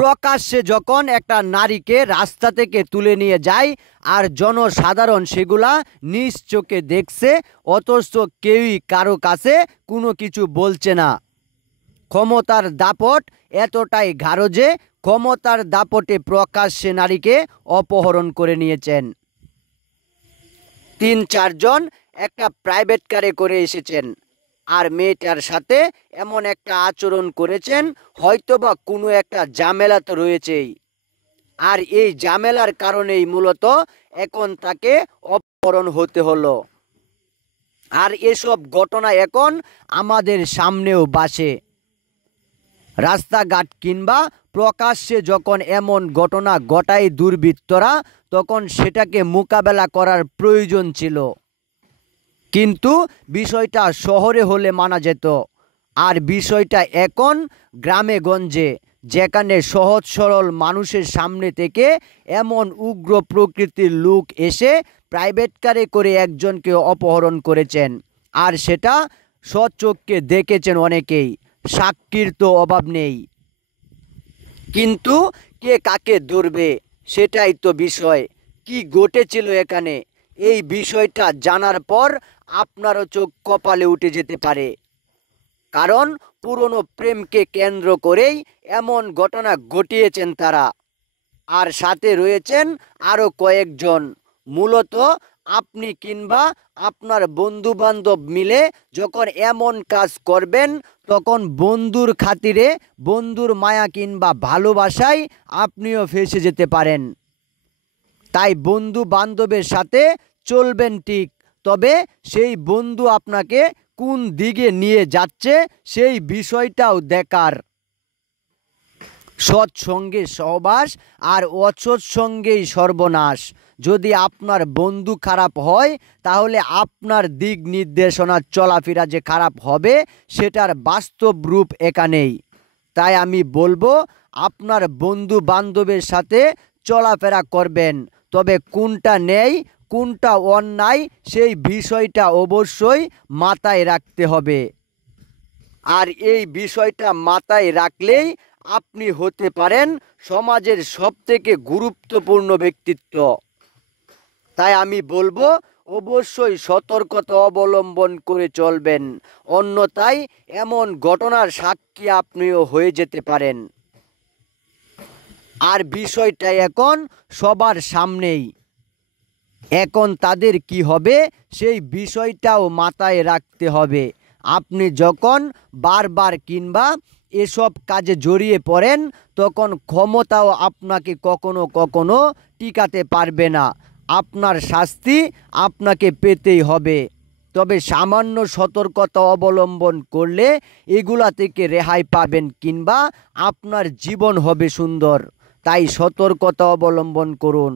প্রকাশ্যে যখন একটা নারীকে রাস্তা থেকে তুলে নিয়ে যায় আর জনসাধারণ সেগুলা নিজ চোখে দেখছে, অথচ কেউই কারো কাছে কোনো কিছু বলছে না। ক্ষমতার দাপট এতটাই গাঢ় যে ক্ষমতার দাপটে প্রকাশ্যে নারীকে অপহরণ করে নিয়েছেন। ৩-৪ জন একটা প্রাইভেট কারে করে এসেছেন আর মেয়েটার সাথে এমন একটা আচরণ করেছেন, হয়তোবা কোনো একটা ঝামেলা তো রয়েছেই। আর এই ঝামেলার কারণেই মূলত এখন তাকে অপহরণ হতে হলো। আর এসব ঘটনা এখন আমাদের সামনেও বাসে। রাস্তাঘাট কিংবা প্রকাশ্যে যখন এমন ঘটনা ঘটায় দুর্বৃত্তরা, তখন সেটাকে মোকাবেলা করার প্রয়োজন ছিল। কিন্তু বিষয়টা শহরে হলে মানা যেত, আর বিষয়টা এখন গ্রামে গঞ্জে, যেখানে সহজ সরল মানুষের সামনে থেকে এমন উগ্র প্রকৃতির লোক এসে প্রাইভেট কারে করে একজনকে অপহরণ করেছেন। আর সেটা স্বচক্ষে দেখেছেন অনেকেই, সাক্ষীর তো অভাব নেই। কিন্তু কে কাকে ধরবে সেটাই তো বিষয়। কি ঘটেছিল এখানে, এই বিষয়টা জানার পর আপনারও চোখ কপালে উঠে যেতে পারে। কারণ পুরনো প্রেমকে কেন্দ্র করেই এমন ঘটনা ঘটিয়েছেন তারা। আর সাথে রয়েছেন আরও কয়েকজন। মূলত আপনি কিংবা আপনার বন্ধু বান্ধব মিলে যখন এমন কাজ করবেন, তখন বন্ধুর খাতিরে, বন্ধুর মায়া কিংবা ভালোবাসায় আপনিও ফেঁসে যেতে পারেন। তাই বন্ধু বান্ধবের সাথে চলবেন ঠিক, তবে সেই বন্ধু আপনাকে কোন দিকে নিয়ে যাচ্ছে সেই বিষয়টাও দেখার। সৎসঙ্গে সহবাস আর অসৎ সঙ্গেই সর্বনাশ। যদি আপনার বন্ধু খারাপ হয়, তাহলে আপনার দিক নির্দেশনা চলাফেরা যে খারাপ হবে সেটার বাস্তব রূপ এখানেই। তাই আমি বলবো আপনার বন্ধু বান্ধবের সাথে চলাফেরা করবেন, তবে কোনটা ন্যায় কোনটা অন্যায় সেই বিষয়টা অবশ্যই মাথায় রাখতে হবে। আর এই বিষয়টা মাথায় রাখলেই আপনি হতে পারেন সমাজের সবথেকে গুরুত্বপূর্ণ ব্যক্তিত্ব। তাই আমি বলবো অবশ্যই সতর্কতা অবলম্বন করে চলবেন, অন্যথায় এমন ঘটনার সাক্ষী আপনিও হয়ে যেতে পারেন। আর বিষয়টা এখন সবার সামনেই। এখন তাদের কি হবে সেই বিষয়টাও মাথায় রাখতে হবে। আপনি যখন বারবার কিংবা এসব কাজে জড়িয়ে পড়েন, তখন ক্ষমতাও আপনাকে কখনো কখনো টিকাতে পারবে না। আপনার শাস্তি আপনাকে পেতেই হবে। তবে সামান্য সতর্কতা অবলম্বন করলে এগুলা থেকে রেহাই পাবেন কিংবা আপনার জীবন হবে সুন্দর। তাই সতর্কতা অবলম্বন করুন।